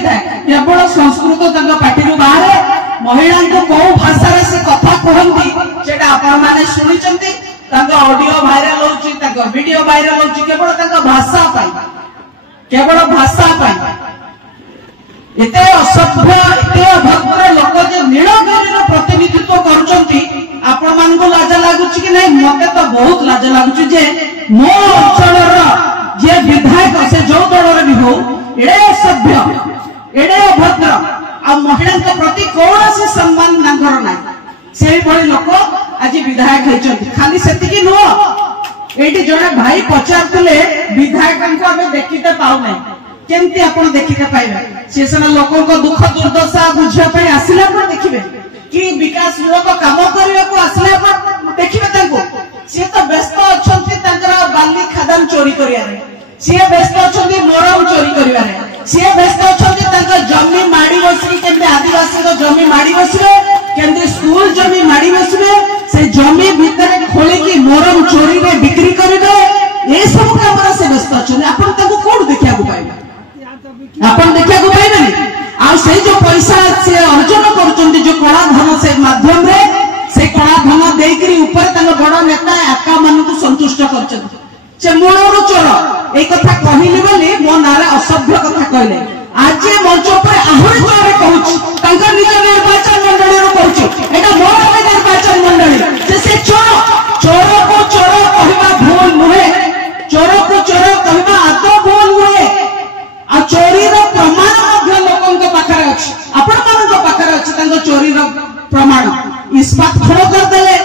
विधायक केवल संस्कृत पार्टी बाहर महिला को कौ भाषा से कथा कहती से आपण मैंने शुणी ऑडियो भाइराल होडियो भाइराल हो केवल भाषा केवल भाषा एते असभ्य एते अभद्र लोक जो नीलगिरी प्रतिनिधित्व कर लाज लगुच कि नहीं मत तो बहुत लाज लगुच जे मो अंचल जे विधायक से जो दल भी हो एड़े असभ्य एड़े अभद्र आ महिला प्रति कौन सम्मान नागर ना से लोक आज विधायक होती खाली से नुह ये जड़े भाई पचारे विधायक देखते पाऊना केमती आप देखते पाइबे सी सीना लोकों को दुख दुर्दशा बुझापी आसला देखिए कि विकास मूलक कम करने को आसला देखिए सी तो व्यस्त अच्छा बाली खादान चोरी कर सी व्यस्त अच्छा मोरम चोरी कर सी व्यस्त अच्छा जमी माड़ी बसि केमती आदिवासी जमी माड़ी बसवे केमती स्कूल जमी माड़ी बसवे से जमी भितर खोलिकी मोरम चोरी में बिक्री करेंगे ये सब कम से व्यस्त अच्छा आप कौन देखा पाइबे अपन देखा पाइबे आ से जो पैसा से अर्जन कर जो कला धन से माध्यम रे से कला धन देकरी ऊपर बड़ नेता आका मान को संतुष्ट कर मूलर चोर एक कथा कहली बोली मो नारे असभ्य कथा कहले आज मंच पर आहरी चोर कहूँ निज निर्वाचन मंडली कहूँ एटा मोर निर्वाचन मंडली से चोर चोर को चोर कहवा भूल नुहे चोर को चोर कहवा आदौ भूल नुहे आ चोरी प्रमाण लोकों पाखे अच्छी आपण पाखे चोरी प्रमाण इस्पात खड़ करदे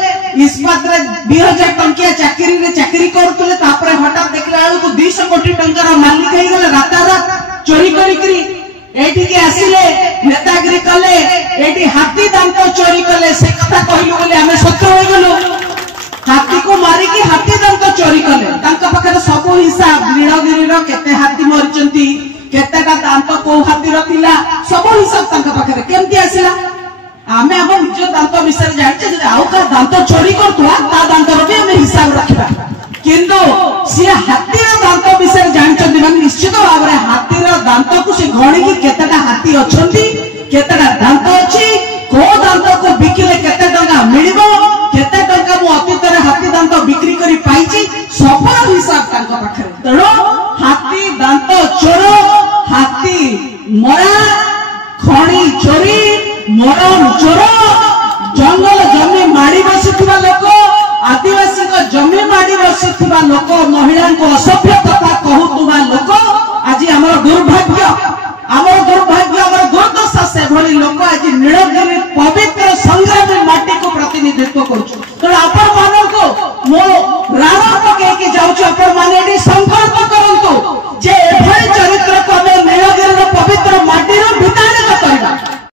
इस्पात 2000 टंकिया चाकरी करुले हठात देखला बेलू 200 कोटी टंकार मालिक हो गले रातारात चोरी करी आसिले नेतागिरी कले एटी हाथी दांत चोरी कले से कथा कहलु बोली आमे सत्य हो गलु हाथी को मारिकी हाथी दांत चोरी कले सब हिसाब नीलगिरी केते हाथी मरिचंती केतेटा दांत को हाथी रखिला सब हिसाब पाखे केमती आसिला आमे हम निज दांत विषय जाने आउ का दांत चोरी करता दांत भी आम हिसाब रखा किंतु सी हाथीर दांत विषय जानते माने निश्चित भाव में हाथीर दांत को सी गणिकी केतेटा हाथी अच्छी केतेटा दांत अच्छी को दांत को बिकिले केते टंका मिलिबो केते टंका मु अतीत हाथी दांत बिक्री करी पाइची सब हिसाब तांका पाखरे तेणु हाथी दांत चोर हाथी मरा खणी चोरी मरम चोर जंगल जमी माड़ी बसुवा लोक आदिवासी जमी माड़ी बसुवा लोक महिला को असभ्य कथा कहूवा लोक आज आम दुर्भाग्य आम दुर्दशा से भली लोक आज नीलगिरी पवित्र संग्रामी